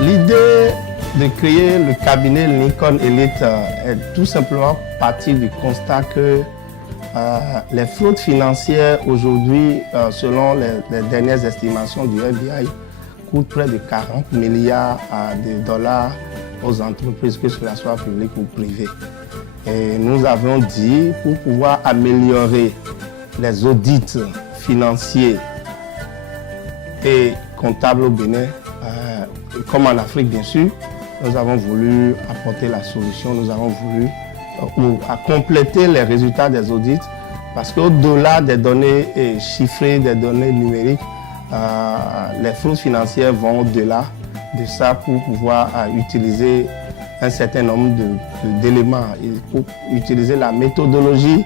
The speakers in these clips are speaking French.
L'idée de créer le cabinet Lincoln Elite est tout simplement partie du constat que les fraudes financières aujourd'hui, selon les dernières estimations du FBI, coûtent près de 40 milliards de dollars aux entreprises, que cela soit public ou privé. Et nous avons dit, pour pouvoir améliorer les audits financiers et comptables au Bénin, comme en Afrique bien sûr, nous avons voulu apporter la solution, nous avons voulu compléter les résultats des audits, parce qu'au-delà des données chiffrées, des données numériques, les fraudes financières vont au-delà de ça pour pouvoir utiliser un certain nombre d'éléments, pour utiliser la méthodologie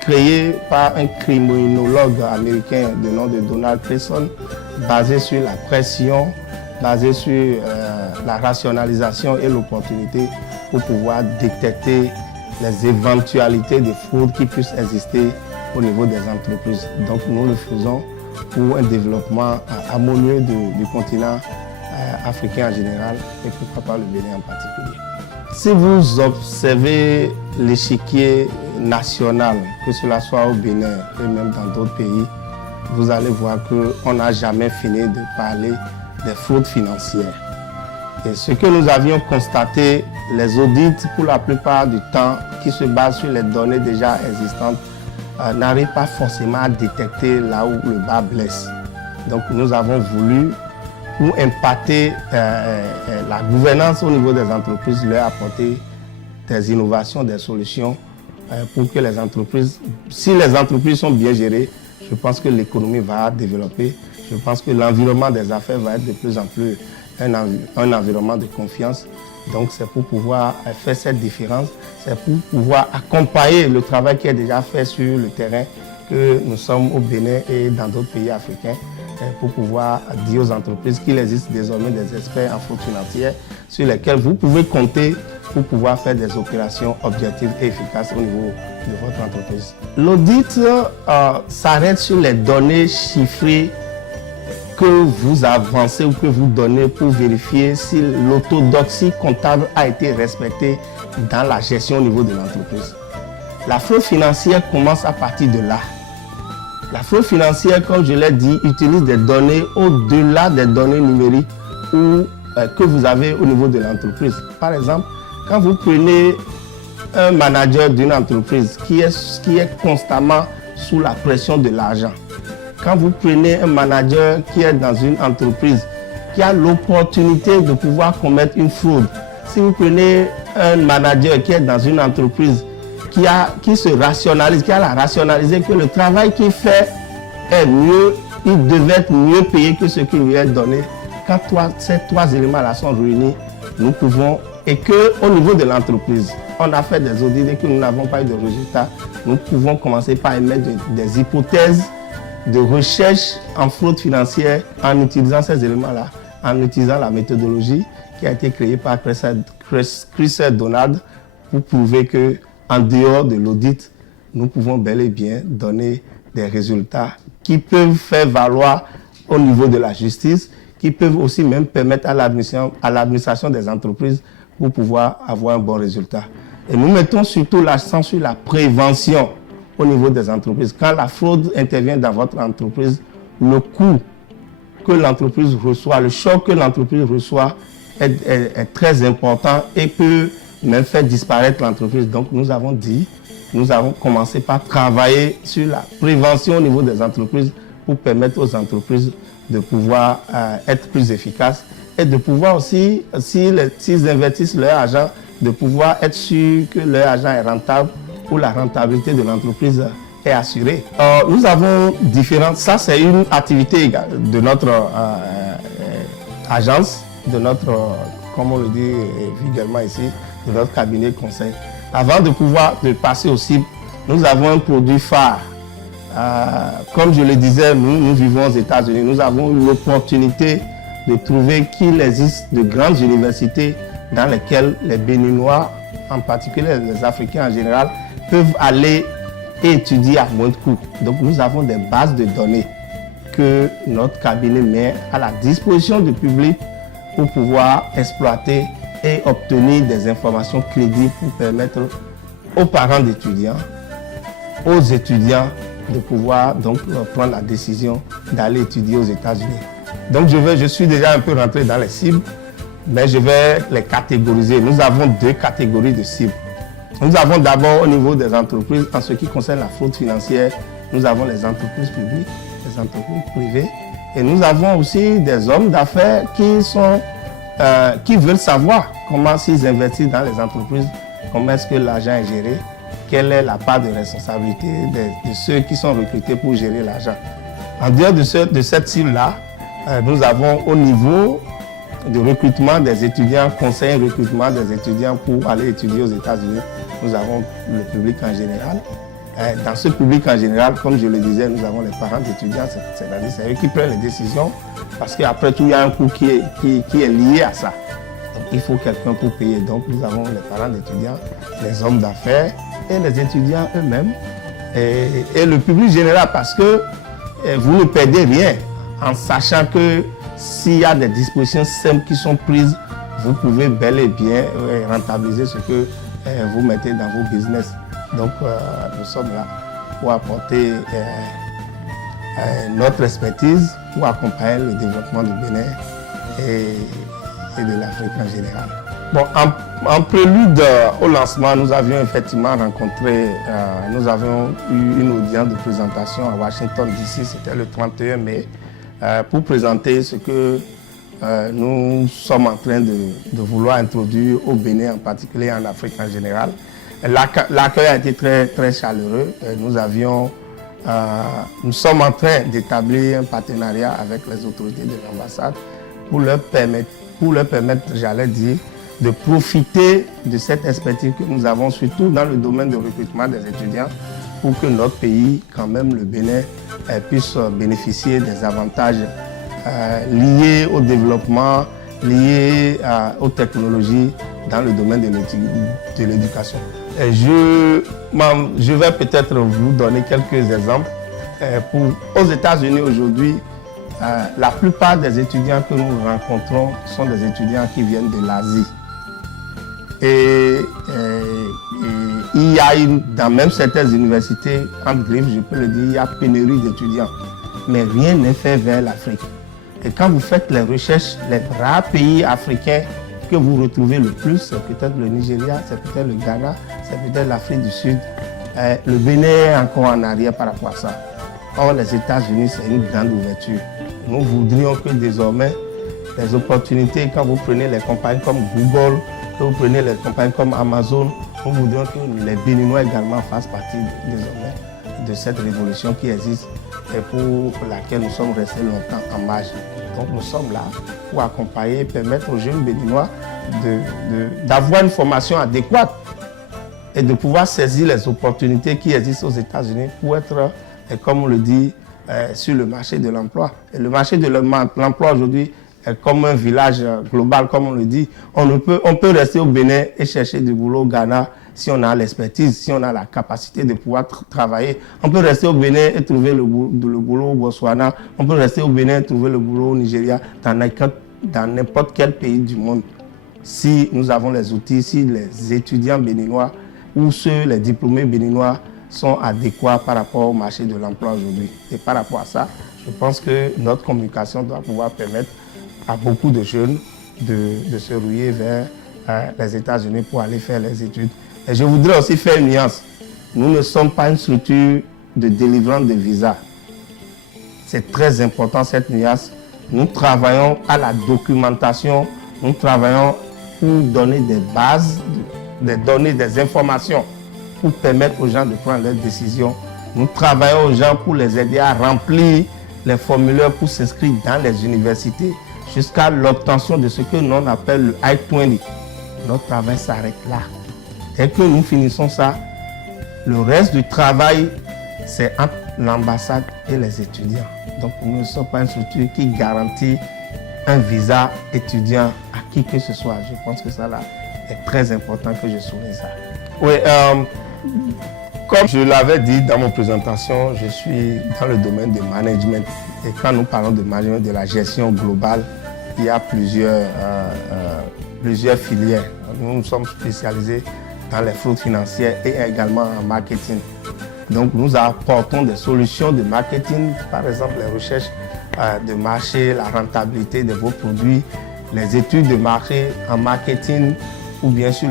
créée par un criminologue américain de nom de Donald Grayson, basée sur la pression, basée sur la rationalisation et l'opportunité pour pouvoir détecter les éventualités de fraude qui puissent exister au niveau des entreprises. Donc nous le faisons pour un développement harmonieux du continent africain en général et pourquoi pas le Bénin en particulier. Si vous observez l'échiquier national, que cela soit au Bénin et même dans d'autres pays, vous allez voir qu'on n'a jamais fini de parler des fraudes financières. Et ce que nous avions constaté, les audits, pour la plupart du temps, qui se basent sur les données déjà existantes, n'arrivent pas forcément à détecter là où le bas blesse. Donc nous avons voulu, pour impacter la gouvernance au niveau des entreprises, leur apporter des innovations, des solutions pour que les entreprises, si les entreprises sont bien gérées, je pense que l'économie va développer. Je pense que l'environnement des affaires va être de plus en plus un environnement de confiance. Donc c'est pour pouvoir faire cette différence, c'est pour pouvoir accompagner le travail qui est déjà fait sur le terrain, que nous sommes au Bénin et dans d'autres pays africains, pour pouvoir dire aux entreprises qu'il existe désormais des experts en fraude financière sur lesquels vous pouvez compter pour pouvoir faire des opérations objectives et efficaces au niveau de votre entreprise. L'audit s'arrête sur les données chiffrées que vous avancez ou que vous donnez pour vérifier si l'orthodoxie comptable a été respectée dans la gestion au niveau de l'entreprise. La fraude financière commence à partir de là. La fraude financière, comme je l'ai dit, utilise des données au-delà des données numériques que vous avez au niveau de l'entreprise. Par exemple, quand vous prenez un manager d'une entreprise qui est constamment sous la pression de l'argent, quand vous prenez un manager qui est dans une entreprise, qui a l'opportunité de pouvoir commettre une fraude, si vous prenez un manager qui est dans une entreprise qui se rationalise, qui a la rationalisé que le travail qu'il fait est mieux, il devait être mieux payé que ce qui lui est donné. Quand ces trois éléments-là sont réunis, nous pouvons, et qu'au niveau de l'entreprise, on a fait des audits et que nous n'avons pas eu de résultats, nous pouvons commencer par émettre des hypothèses de recherche en fraude financière en utilisant ces éléments-là, en utilisant la méthodologie qui a été créée par Chris Donald pour prouver que en dehors de l'audit, nous pouvons bel et bien donner des résultats qui peuvent faire valoir au niveau de la justice, qui peuvent aussi même permettre à l'administration des entreprises pour pouvoir avoir un bon résultat. Et nous mettons surtout l'accent sur la prévention au niveau des entreprises. Quand la fraude intervient dans votre entreprise, le coût que l'entreprise reçoit, le choc que l'entreprise reçoit est très important et peut même faire disparaître l'entreprise. Donc nous avons dit nous avons commencé par travailler sur la prévention au niveau des entreprises pour permettre aux entreprises de pouvoir être plus efficaces et de pouvoir aussi, s'ils investissent leur argent, de pouvoir être sûr que leur argent est rentable ou la rentabilité de l'entreprise est assurée. Nous avons différentes, ça c'est une activité de notre agence, de notre, comme on le dit vulgairement ici, de notre cabinet conseil. Avant de passer aux cibles, nous avons un produit phare. Comme je le disais, nous vivons aux États-Unis. Nous avons eu l'opportunité de trouver qu'il existe de grandes universités dans lesquelles les Béninois, en particulier les Africains en général, peuvent aller et étudier à moins de coûts. Donc nous avons des bases de données que notre cabinet met à la disposition du public pour pouvoir exploiter et obtenir des informations crédibles pour permettre aux parents d'étudiants, aux étudiants de pouvoir donc prendre la décision d'aller étudier aux États-Unis. Donc je suis déjà un peu rentré dans les cibles, mais je vais les catégoriser. Nous avons deux catégories de cibles. Nous avons d'abord au niveau des entreprises, en ce qui concerne la fraude financière, nous avons les entreprises publiques, les entreprises privées, et nous avons aussi des hommes d'affaires qui veulent savoir comment, s'ils investissent dans les entreprises, comment est-ce que l'argent est géré, quelle est la part de responsabilité de ceux qui sont recrutés pour gérer l'argent. En dehors de cette cible-là, nous avons au niveau de recrutement des étudiants, conseil recrutement des étudiants pour aller étudier aux États-Unis, nous avons le public en général. Dans ce public en général, comme je le disais, nous avons les parents d'étudiants, c'est-à-dire c'est eux qui prennent les décisions, parce qu'après tout, il y a un coût qui est lié à ça. Donc il faut quelqu'un pour payer. Donc nous avons les parents d'étudiants, les hommes d'affaires et les étudiants eux-mêmes. Et le public général, parce que vous ne perdez rien en sachant que s'il y a des dispositions simples qui sont prises, vous pouvez bel et bien rentabiliser ce que vous mettez dans vos business. Donc nous sommes là pour apporter notre expertise, pour accompagner le développement du Bénin et de l'Afrique en général. Bon, en prélude au lancement, nous avions effectivement rencontré, nous avons eu une audience de présentation à Washington DC, c'était le 31 mai, pour présenter ce que nous sommes en train de vouloir introduire au Bénin, en particulier en Afrique en général. L'accueil a été très, très chaleureux. Nous sommes en train d'établir un partenariat avec les autorités de l'ambassade pour leur permettre, j'allais dire, de profiter de cette expertise que nous avons, surtout dans le domaine de recrutement des étudiants, pour que notre pays, quand même le Bénin, puisse bénéficier des avantages liés au développement, liés aux technologies dans le domaine de l'éducation. Je vais peut-être vous donner quelques exemples. Aux États-Unis aujourd'hui, la plupart des étudiants que nous rencontrons sont des étudiants qui viennent de l'Asie. Et il y a dans même certaines universités, entre griffes, je peux le dire, il y a pénurie d'étudiants. Mais rien n'est fait vers l'Afrique. Et quand vous faites les recherches, les rares pays africains que vous retrouvez le plus, c'est peut-être le Nigeria, c'est peut-être le Ghana, c'est peut-être l'Afrique du Sud. Le Bénin est encore en arrière par rapport à ça. Or, les États-Unis, c'est une grande ouverture. Nous voudrions que désormais, les opportunités, quand vous prenez les compagnies comme Google, quand vous prenez les compagnies comme Amazon, nous voudrions que les Béninois également fassent partie désormais de cette révolution qui existe et pour laquelle nous sommes restés longtemps en marge. Donc nous sommes là pour accompagner, permettre aux jeunes Béninois d'avoir une formation adéquate et de pouvoir saisir les opportunités qui existent aux États-Unis pour être, comme on le dit, sur le marché de l'emploi. Et le marché de l'emploi aujourd'hui est comme un village global, comme on le dit. On peut rester au Bénin et chercher du boulot au Ghana si on a l'expertise, si on a la capacité de pouvoir travailler. On peut rester au Bénin et trouver le boulot au Botswana. On peut rester au Bénin et trouver le boulot au Nigeria, dans n'importe quel pays du monde. Si nous avons les outils, si les étudiants béninois ou les diplômés béninois sont adéquats par rapport au marché de l'emploi aujourd'hui. Et par rapport à ça, je pense que notre communication doit pouvoir permettre à beaucoup de jeunes de se rouiller vers les États-Unis pour aller faire les études. Et je voudrais aussi faire une nuance. nous ne sommes pas une structure de délivrance de visa. C'est très important cette nuance. Nous travaillons à la documentation, nous travaillons pour donner des bases, des données, des informations pour permettre aux gens de prendre leurs décisions. Nous travaillons aux gens pour les aider à remplir les formulaires pour s'inscrire dans les universités jusqu'à l'obtention de ce que l'on appelle le I-20. Notre travail s'arrête là. Dès que nous finissons ça, le reste du travail, c'est entre l'ambassade et les étudiants. Donc nous ne sommes pas une structure qui garantit un visa étudiant à qui que ce soit. Je pense que ça là est très important que je souligne ça. Oui, comme je l'avais dit dans mon présentation, je suis dans le domaine du management. Et quand nous parlons de management, de la gestion globale, il y a plusieurs filières. Nous sommes spécialisés dans les fraudes financières et également en marketing. Donc nous apportons des solutions de marketing, par exemple les recherches de marché, la rentabilité de vos produits, les études de marché en marketing ou bien sûr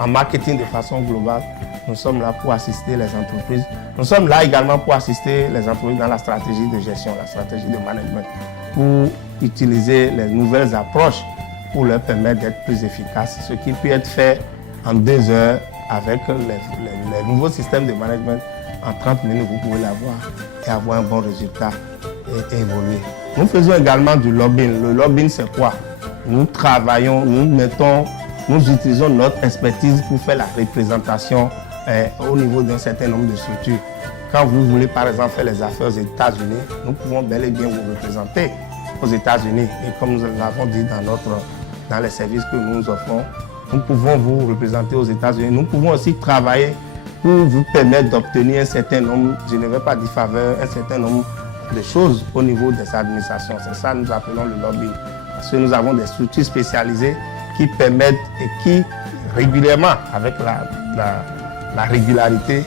en marketing de façon globale. Nous sommes là pour assister les entreprises. Nous sommes là également pour assister les entreprises dans la stratégie de gestion, la stratégie de management, pour utiliser les nouvelles approches pour leur permettre d'être plus efficaces, ce qui peut être fait en 2 heures avec les nouveaux systèmes de management. En 30 minutes, vous pouvez l'avoir et avoir un bon résultat et évoluer. Nous faisons également du lobbying. Le lobbying, c'est quoi? Nous travaillons, nous utilisons notre expertise pour faire la représentation au niveau d'un certain nombre de structures. Quand vous voulez par exemple faire les affaires aux États-Unis, nous pouvons bel et bien vous représenter aux États-Unis. Et comme nous l'avons dit dans les services que nous offrons, nous pouvons vous représenter aux États-Unis. Nous pouvons aussi travailler pour vous permettre d'obtenir un certain nombre, je ne vais pas dire faveur, un certain nombre de choses au niveau des administrations. C'est ça que nous appelons le lobbying. Parce que nous avons des structures spécialisées qui permettent et qui régulièrement, avec la régularité,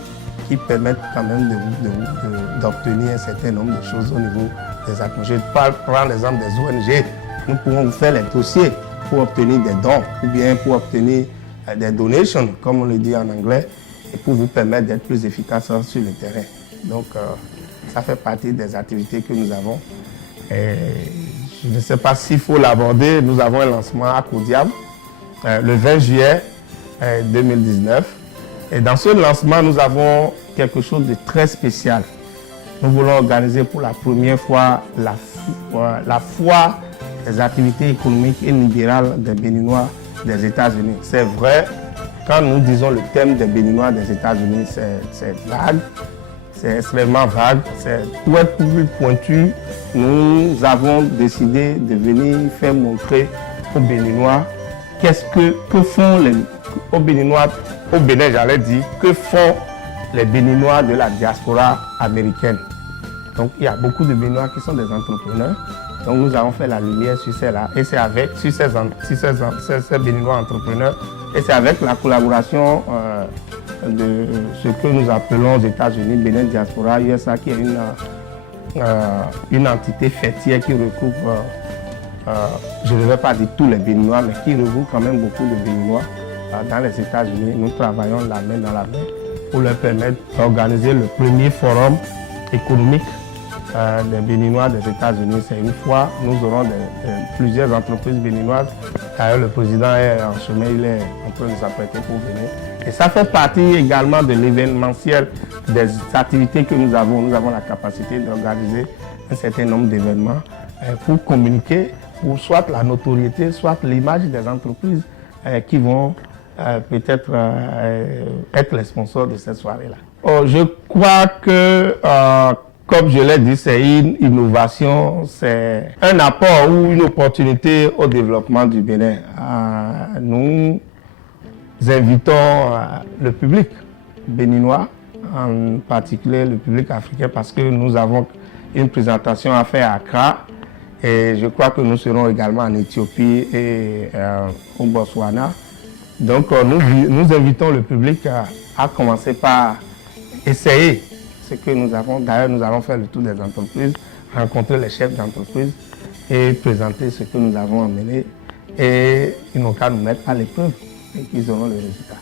qui permettent quand même d'obtenir un certain nombre de choses au niveau des actions. Je prends l'exemple des ONG. Nous pouvons vous faire les dossiers pour obtenir des dons ou bien pour obtenir des donations, comme on le dit en anglais, et pour vous permettre d'être plus efficace sur le terrain. Donc, ça fait partie des activités que nous avons. Et je ne sais pas s'il faut l'aborder. Nous avons un lancement à Kodiam le 20 juillet 2019. Et dans ce lancement, nous avons quelque chose de très spécial. Nous voulons organiser pour la première fois la foire des activités économiques et libérales des Béninois des États-Unis. C'est vrai, quand nous disons le thème des Béninois des États-Unis, c'est vague, c'est extrêmement vague, c'est pour être plus pointu. Nous avons décidé de venir faire montrer aux Béninois que font aux Béninois, au Bénin, j'allais dire, que font les Béninois de la diaspora américaine. Donc il y a beaucoup de Béninois qui sont des entrepreneurs. Donc nous avons fait la lumière sur celle-là et c'est avec sur ces Béninois entrepreneurs et c'est avec la collaboration de ce que nous appelons aux États-Unis Bénin Diaspora USA, qui est une entité fêtière qui regroupe, je ne vais pas dire tous les Béninois, mais qui regroupe quand même beaucoup de Béninois dans les États-Unis. Nous travaillons la main dans la main pour leur permettre d'organiser le premier forum économique des Béninois des États-Unis. C'est une fois, nous aurons plusieurs entreprises béninoises. D'ailleurs, le président est en chemin, il est en train de s'apprêter pour venir. Et ça fait partie également de l'événementiel des activités que nous avons. Nous avons la capacité d'organiser un certain nombre d'événements pour communiquer pour soit la notoriété, soit l'image des entreprises qui vont peut-être être les sponsors de cette soirée-là. Je crois que comme je l'ai dit, c'est une innovation, c'est un apport ou une opportunité au développement du Bénin. Nous invitons le public béninois, en particulier le public africain, parce que nous avons une présentation à faire à Accra et je crois que nous serons également en Éthiopie et au Botswana. Donc nous invitons le public à commencer par essayer ce que nous avons. D'ailleurs, nous allons faire le tour des entreprises, rencontrer les chefs d'entreprise et présenter ce que nous avons amené. Et ils n'ont qu'à nous mettre à l'épreuve et qu'ils auront le résultat.